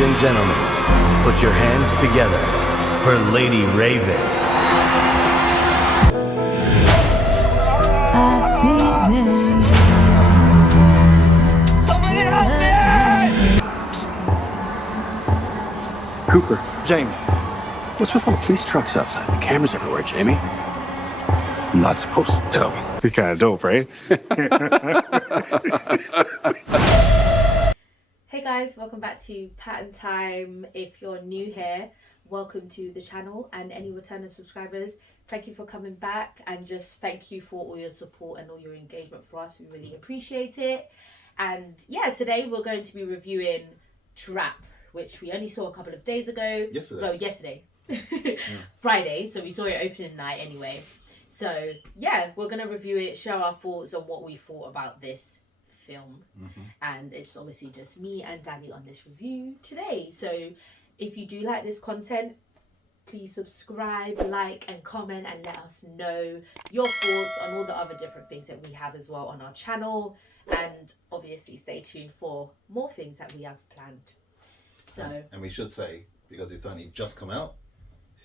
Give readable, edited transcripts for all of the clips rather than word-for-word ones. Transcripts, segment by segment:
Ladies and gentlemen, put your hands together for Lady Raven. I see them. Somebody help me! Cooper, Jamie. what's with all the police trucks outside? The cameras everywhere, Jamie. I'm not supposed to tell. You're kind of dope, right? Hey guys, welcome back to Patten Time. If you're new here, welcome to the channel, and any returning subscribers, thank you for coming back, and just thank you for all your support and all your engagement for us. We really appreciate it. And yeah, today we're going to be reviewing Trap, which we only saw a couple of days ago. Yesterday. Friday, so we saw it opening night anyway. So yeah, we're gonna review it, share our thoughts on what we thought about this film. And it's obviously just me and Danny on this review today. So if you do like this content, please subscribe, like and comment, and let us know your thoughts on all the other different things that we have as well on our channel. And obviously stay tuned for more things that we have planned. So, and we should say, because it's only just come out,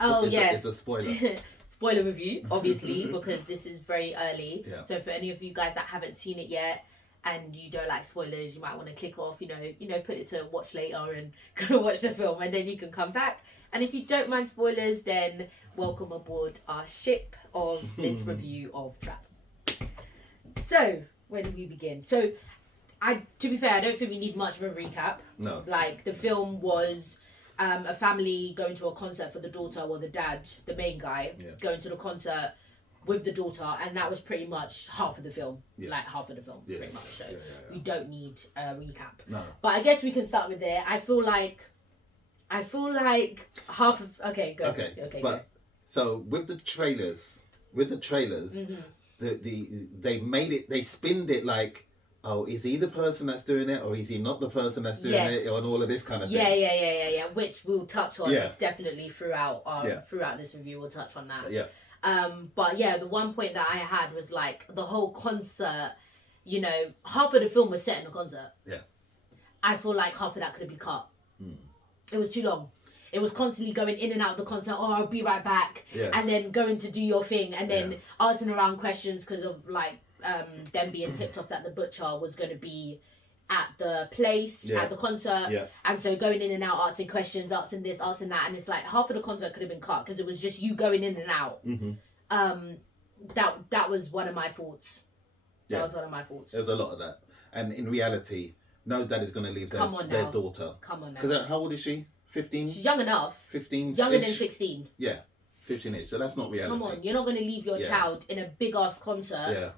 it's a spoiler. Spoiler review, obviously, because this is very early. Yeah. So for any of you guys that haven't seen it yet and you don't like spoilers, you might want to click off, put it to watch later and go watch the film, and then you can come back. And if you don't mind spoilers, then welcome aboard our ship of this review of Trap. So where do we begin? So to be fair, I don't think we need much of a recap. No. Like, the film was a family going to a concert for the daughter, or the dad, the main guy, going to the concert with the daughter, and that was pretty much half of the film. Like half of the film, pretty much. So we don't need a recap. No. But I guess we can start with there. I feel like half of So with the trailers, they spinned it like, oh, is he the person that's doing it, or is he not the person that's doing it, and all of this kind of thing. Yeah. Which we'll touch on definitely throughout this review. We'll touch on that. But yeah, the one point that I had was like the whole concert. Half of the film was set in a concert. Yeah. I feel like half of that could have been cut. It was too long. It was constantly going in and out of the concert. Oh, I'll be right back. Yeah. And then going to do your thing, and then asking around questions because of like them being tipped off that the butcher was going to be at the place at the concert, and so going in and out, asking questions, asking this, asking that, and it's like half of the concert could have been cut because it was just you going in and out. That was one of my thoughts. That was one of my thoughts. There's a lot of that, and in reality, no dad is going to leave their daughter. Come on now. Because how old is she? 15. She's young enough. 15. Younger than 16. Yeah, 15 so that's not reality. Come on, you're not going to leave your child in a big ass concert. Yeah.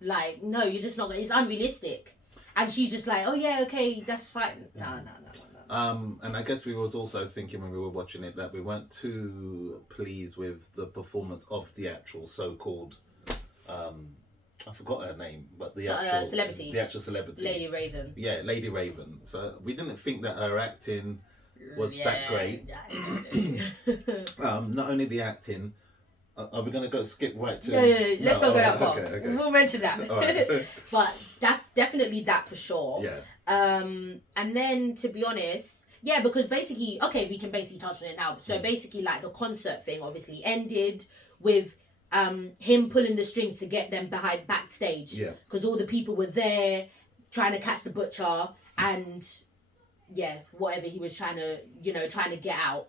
Like, no, you're just not gonna. It's unrealistic. And she's just like, oh yeah, okay, that's fine. No. And I guess we was also thinking when we were watching it that we weren't too pleased with the performance of the actual so-called, I forgot her name, but the actual celebrity. The actual celebrity. Lady Raven. Yeah, Lady Raven. So we didn't think that her acting was that great. Not only the acting. Are we going to skip right to... Yeah. Let's not go that far. Okay. We'll mention that. Right. But definitely that for sure. Yeah. And then, to be honest, because basically... Okay, we can basically touch on it now. So basically, like, the concert thing obviously ended with him pulling the strings to get them backstage. Yeah. Because all the people were there trying to catch the butcher and, whatever he was trying to get out.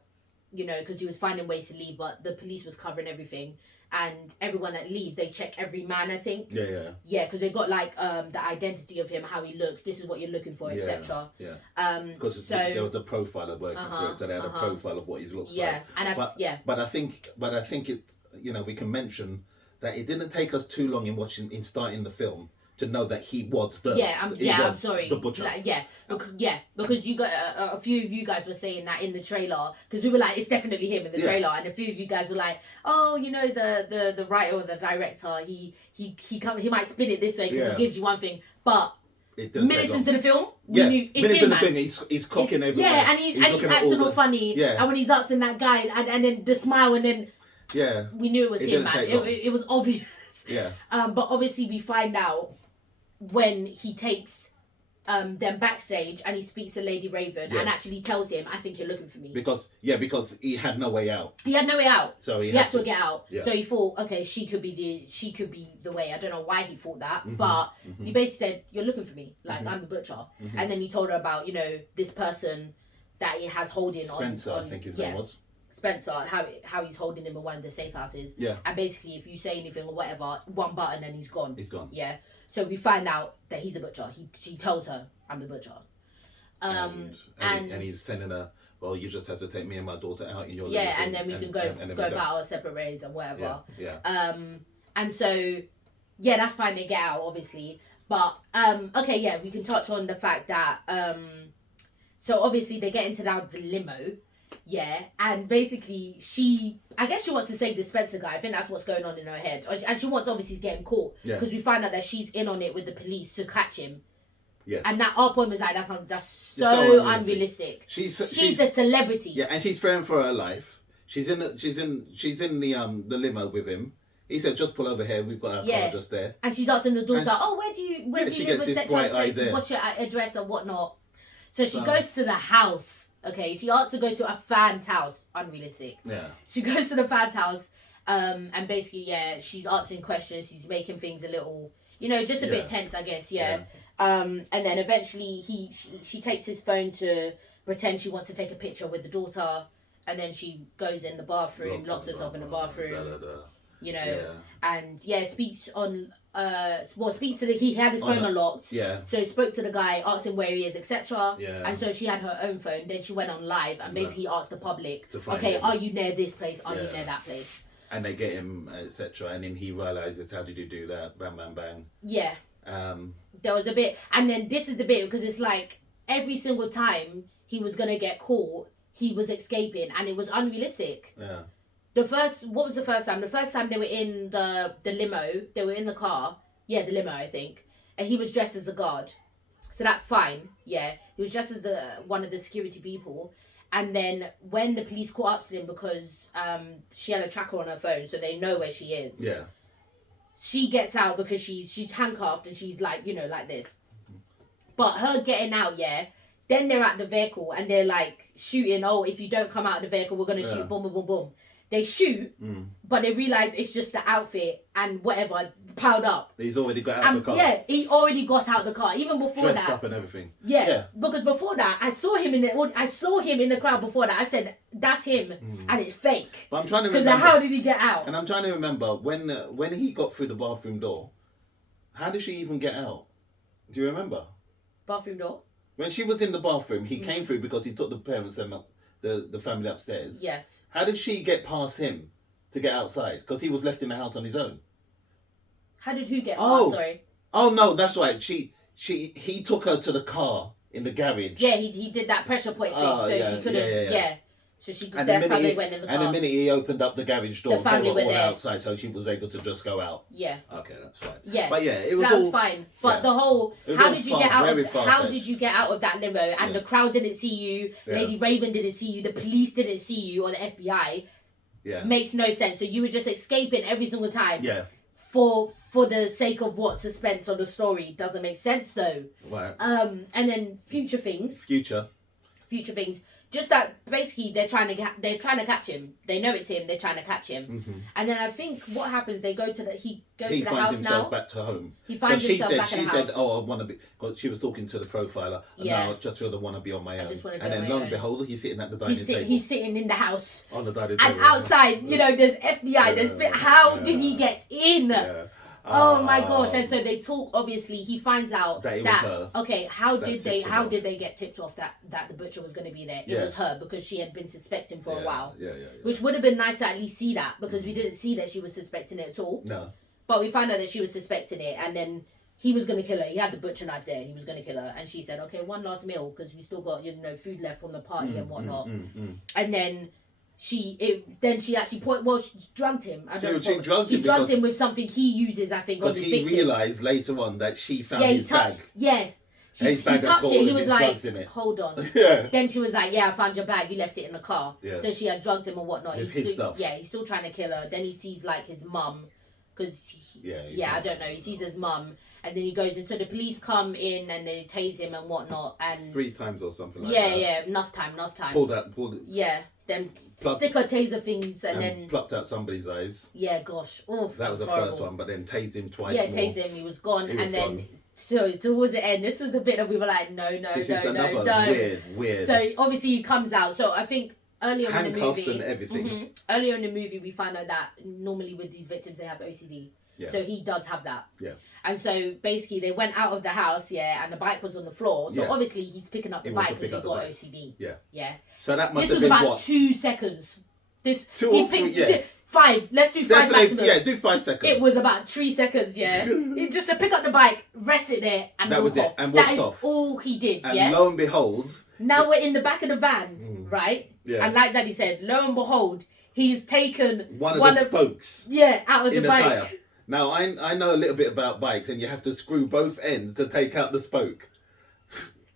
Because he was finding ways to leave, but the police was covering everything, and everyone that leaves, they check every man, I think. Yeah, because they got like the identity of him, how he looks, this is what you're looking for, etc. Because there was a profiler working for it, so they had a profile of what he looks like. But I think it, we can mention that it didn't take us too long in starting the film to know that he was the I'm sorry, the butcher. Because you got a few of you guys were saying that in the trailer, because we were like, it's definitely him in the trailer, and a few of you guys were like, oh, the writer or the director, he might spin it this way because he gives you one thing, but minutes into the film, we knew it's him, man. He's cocking everywhere. Yeah, and he's acting all funny. Yeah. And when he's asking that guy, and then the smile, and then we knew it was him, man. It was obvious. Yeah. But obviously we find out when he takes them backstage, and he speaks to Lady Raven and actually tells him, I think you're looking for me. Because he had no way out. He had no way out. So he had to get out. Yeah. So he thought, okay, she could be the way. I don't know why he thought that, but he basically said, you're looking for me. Like, I'm the butcher. And then he told her about, this person that he has holding Spencer, on. I think his name was. Spencer, how he's holding him in one of the safe houses. Yeah. And basically, if you say anything or whatever, one button and he's gone. He's gone. Yeah. So we find out that he's a butcher. She tells her, I'm the butcher. And he's telling her, well, you just have to take me and my daughter out in your limousine. Yeah, and then we can go about our separate ways and whatever. Yeah. And so, that's fine. They get out, obviously. But, we can touch on the fact that, so obviously they get into the limo. Yeah, and basically I guess she wants to save the Spencer guy. I think that's what's going on in her head. And she wants obviously to get him caught. Because we find out that she's in on it with the police to catch him. Yes. And that our point was like, that's so unrealistic. She's the celebrity. Yeah, and she's fearing for her life. She's in the limo with him. He said, just pull over here, we've got our car just there. And she's asking the daughter, where do you live, etc. What's your address and whatnot. So she goes to the house. Okay, she asks to go to a fan's house. Unrealistic. Yeah. She goes to the fan's house, and basically, she's answering questions. She's making things a little, just a bit tense, I guess. Yeah. And then eventually, she takes his phone to pretend she wants to take a picture with the daughter, and then she goes in the bathroom, locks herself in the bathroom. And speaks on. Speaks to he had his phone unlocked. Yeah. So spoke to the guy, asked him where he is, etc. Yeah. And so she had her own phone. Then she went on live and basically asked the public, okay, are you near this place? Are you near that place? And they get him, etc. And then he realizes, how did you do that? Bang, bang, bang. Yeah. There was a bit, and then this is the bit because it's like every single time he was gonna get caught, he was escaping, and it was unrealistic. Yeah. What was the first time? The first time they were in the limo, they were in the car. Yeah, the limo, I think. And he was dressed as a guard. So that's fine. Yeah. He was dressed as one of the security people. And then when the police caught up to him because she had a tracker on her phone, so they know where she is. Yeah. She gets out because she's handcuffed and she's like, like this. But her getting out, then they're at the vehicle and they're like shooting, if you don't come out of the vehicle, we're going to shoot, boom, boom, boom, boom. They shoot, but they realise it's just the outfit and whatever piled up. He's already got out of the car. Yeah, he already got out of the car. Even before dressed up and everything. Yeah, because before that, I saw him in the crowd before that. I said, that's him, and it's fake. But I'm trying to remember. Because how did he get out? And I'm trying to remember when he got through the bathroom door. How did she even get out? Do you remember? Bathroom door. When she was in the bathroom, he came through because he took the parents and the family upstairs. Yes. How did she get past him to get outside? Because he was left in the house on his own. How did who get past? Sorry. Oh no, that's right. He took her to the car in the garage. Yeah, he did that pressure point thing, so she couldn't. Yeah. So that's how they went in the car. And the minute he opened up the garage door, they were all outside, so she was able to just go out. Yeah. Okay, that's fine. Yeah. But yeah, that was fine. But the whole, how did you get out of that limo? And the crowd didn't see you. Lady Raven didn't see you. The police didn't see you, or the FBI. Yeah. Makes no sense. So you were just escaping every single time. Yeah. For the sake of what suspense on the story doesn't make sense though. Right. And then future things. Just that basically they're trying to catch him. They know it's him. They're trying to catch him. And then I think what happens, he goes to the house now. He finds himself back to home. He finds himself back in the house. She said, "Oh, I want to be." Because she was talking to the profiler. Yeah. No, I just really want to be on my own. And then lo and behold, he's sitting at the dining table. He's sitting in the house. On the dining table. And outside, there's FBI. How did he get in? Yeah. Oh my gosh! And so they talk. Obviously, he finds out that it was her. Okay, how did they get tipped off that the butcher was going to be there? It was her because she had been suspecting for a while. Yeah. Which would have been nice to at least see that because we didn't see that she was suspecting it at all. No. But we found out that she was suspecting it, and then he was going to kill her. He had the butcher knife there. He was going to kill her, and she said, "Okay, one last meal because we still got food left from the party and whatnot." And then. She actually she drugged him. She drugged him with something he uses, I think, on his victims. Because he realised later on that she found his bag. Yeah. He touched it. He was like, hold on. Yeah. Then she was like, yeah, I found your bag. You left it in the car. Yeah. So she had drugged him or whatnot. With his stuff. Yeah, he's still trying to kill her. Then he sees like his mum because I don't know. He sees his mum, and then he goes in. So the police come in and they tase him and whatnot, and 3 times or something like that. Yeah, enough time. Pulled it. Yeah, them sticker taser things, and then plucked out somebody's eyes. Yeah, gosh, that was the first one, but then tased him twice. Yeah, tased him. He was gone, and then. So towards the end, this was the bit that we were like, no. Weird. So obviously he comes out. So I think earlier in the movie, and everything. Earlier in the movie, we found out that normally with these victims they have OCD. Yeah. So he does have that. Yeah. And so basically they went out of the house, and the bike was on the floor. So obviously he's picking up the bike because he got OCD. Yeah. Yeah. So that must have been about what? 2 seconds. This 2 or 3, 5. Let's do 5 maximum. Yeah, do 5 seconds. It was about 3 seconds, just to pick up the bike, rest it there, and that was walk off. And walked off. That is all he did, and lo and behold... Now we're in the back of the van, right? Yeah. And like Daddy said, lo and behold, he's taken... One of the spokes. Out of the bike. Tire. Now, I know a little bit about bikes, and you have to screw both ends to take out the spoke.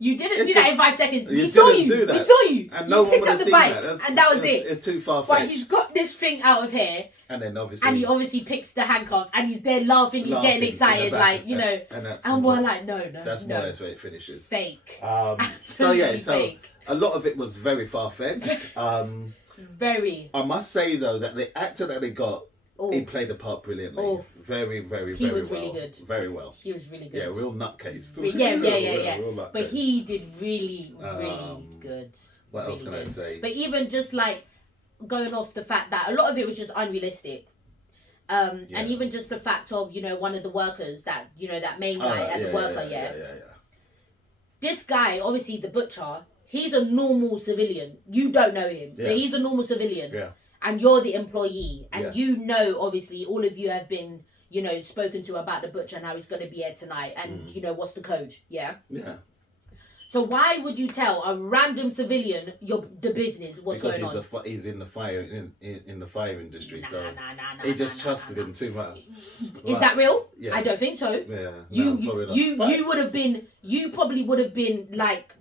You didn't do that in 5 seconds. We saw you. We saw you. And no one would have seen that. And that was it. It's too far-fetched. But he's got this thing out of here. And then obviously... And he obviously picks the handcuffs. And he's there laughing. He's getting excited. Like, you know. And we're like, no. That's more or less where it finishes. Fake. So fake. A lot of it was very far-fetched. Very. I must say, though, that the actor that they got, he played the part brilliantly. Very, very, he very was well. Really good. Very well. He was really good. Yeah, real nutcase. Yeah. But he did really, really good. What else can I say? But even just like going off the fact that a lot of it was just unrealistic. And even just the fact of, one of the workers that, that main guy and the worker, This guy, obviously the butcher, he's a normal civilian. You don't know him. So he's a normal civilian. Yeah. And you're the employee. And obviously, all of you have been, spoken to about the butcher and how he's going to be here tonight. And, what's the code? Yeah? Yeah. So why would you tell a random civilian the business, what's going on? Because he's in the fire in the fire industry, he just trusted him too much. Is that real? Yeah. I don't think so. Yeah. You probably would have been like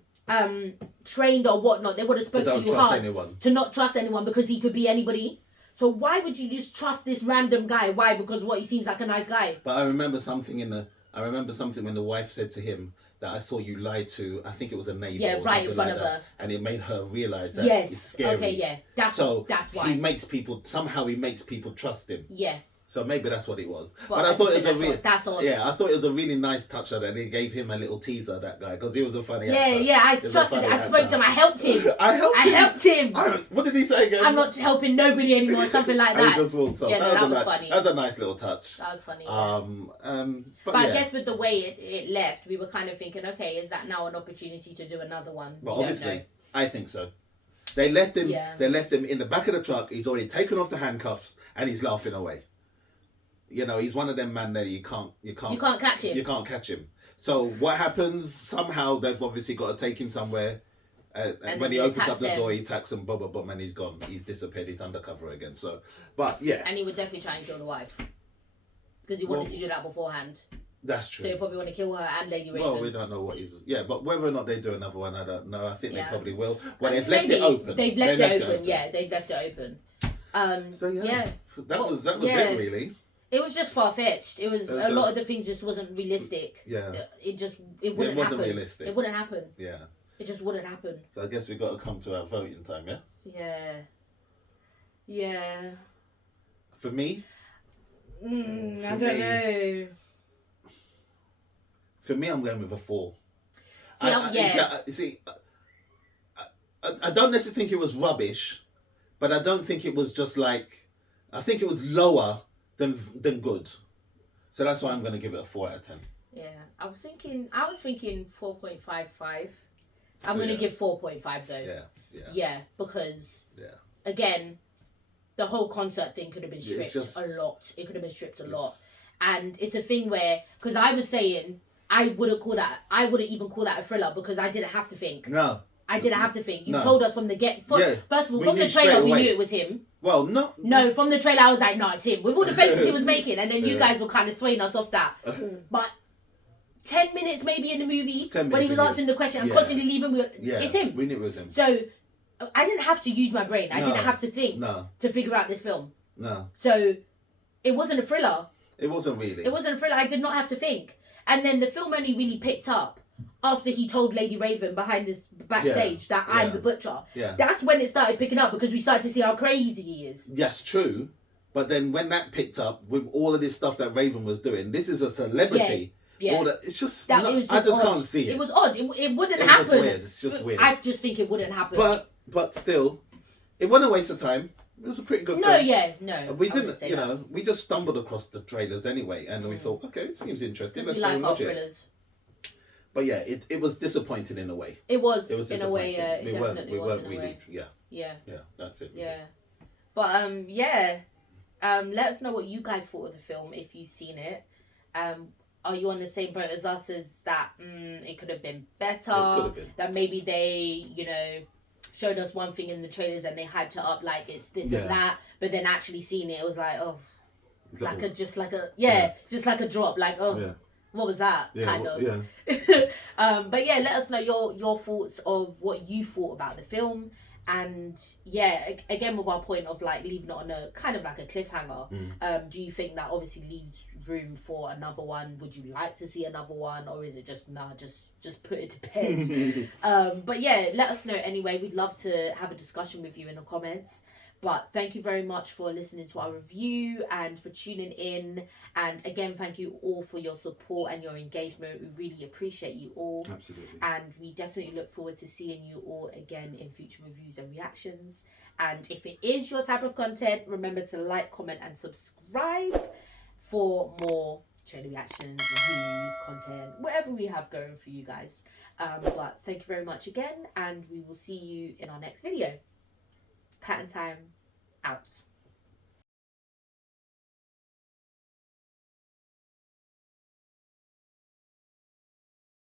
trained or whatnot. They would have spoken to you hard to not trust anyone because he could be anybody. So why would you just trust this random guy? Why? Because he seems like a nice guy. But I remember something when the wife said to him that I saw you lie to, I think it was a neighbour. Yeah, right in front of her. And it made her realise that it's scary. Okay, yeah. That's why. He makes people trust him. Yeah. So maybe that's what it was. But I thought it was that's odd. Yeah, I thought it was a really nice touch that they gave him a little teaser, that guy, because he was a funny actor. I trusted him. I spoke to him. I helped him. I helped him. What did he say again? I'm not helping nobody anymore, something like that. And he just walked off. Yeah, that was funny. That was a nice little touch. That was funny. But I guess with the way it left, we were kind of thinking, okay, is that now an opportunity to do another one? But obviously, I think so. They left him. Yeah. They left him in the back of the truck. He's already taken off the handcuffs and he's laughing away. He's one of them man that you can't catch him. You can't catch him. So what happens? Somehow they've obviously got to take him somewhere. And when he opens up the door, he attacks him, boom, and he's gone. He's disappeared. He's undercover again. So, but yeah. And he would definitely try and kill the wife because he wanted to do that beforehand. That's true. So he probably want to kill her and Lady Raven. Well, we don't know what he's... Yeah, but whether or not they do another one, I don't know. I think they probably will. Well, they've left it open. They've left it open. Yeah, they've left it open. That was it, really. It was just far-fetched. It was a lot of the things just wasn't realistic. Yeah. It wouldn't happen. Wasn't realistic. It wouldn't happen. Yeah. It just wouldn't happen. So I guess we've got to come to our voting time, yeah? Yeah. Yeah. For me? I don't know. For me, I'm going with a 4. I don't necessarily think it was rubbish, but I don't think it was just like... I think it was lower than good. So that's why I'm going to give it a 4 out of 10. Yeah, I was thinking 4.55. I'm going to give 4.5 though. Yeah, because again, the whole concert thing could have been stripped a lot. It could have been stripped a lot. And it's a thing where, because I was saying, I wouldn't even call that a thriller because I didn't have to think. No. I didn't have to think. You told us from the first of all, from the trailer, we knew it was him. Well, no. No, from the trailer, I was like, no, it's him. With all the faces he was making. And then you guys were kind of swaying us off that. But 10 minutes maybe in the movie, when he was answering the question and constantly leaving, it's him. We knew it was him. So, I didn't have to use my brain. I didn't have to think to figure out this film. No. So, it wasn't a thriller. It wasn't really. It wasn't a thriller. I did not have to think. And then the film only really picked up after he told Lady Raven behind his backstage that I'm the butcher. Yeah. That's when it started picking up, because we started to see how crazy he is. Yes, true. But then when that picked up with all of this stuff that Raven was doing, this is a celebrity. Yeah. It's just, I just odd. can't see it. It was odd. It wouldn't happen. It was weird. It's just weird. I just think it wouldn't happen. But still, it wasn't a waste of time. It was a pretty good film. We didn't, we just stumbled across the trailers anyway, and we thought, okay, it seems interesting. Let's like our watch thrillers. But yeah, it was disappointing in a way. It was in a way, yeah. It definitely was in a way. Yeah, that's it. Yeah. But let us know what you guys thought of the film if you've seen it. Are you on the same boat as us as that it could have been better? It could have been. That maybe they, showed us one thing in the trailers and they hyped it up like it's this and that, but then actually seeing it, it was like, oh, just like a drop, like, oh, what was that, kind of. Yeah. But yeah, let us know your thoughts of what you thought about the film. And yeah, again, with our point of like leaving it on a kind of like a cliffhanger, do you think that obviously leaves room for another one? Would you like to see another one, or is it just just put it to bed? But yeah, let us know anyway. We'd love to have a discussion with you in the comments. But thank you very much for listening to our review and for tuning in. And again, thank you all for your support and your engagement. We really appreciate you all. Absolutely. And we definitely look forward to seeing you all again in future reviews and reactions. And if it is your type of content, remember to like, comment and subscribe for more trailer reactions, reviews, content, whatever we have going for you guys. But thank you very much again, and we will see you in our next video. Patten time out.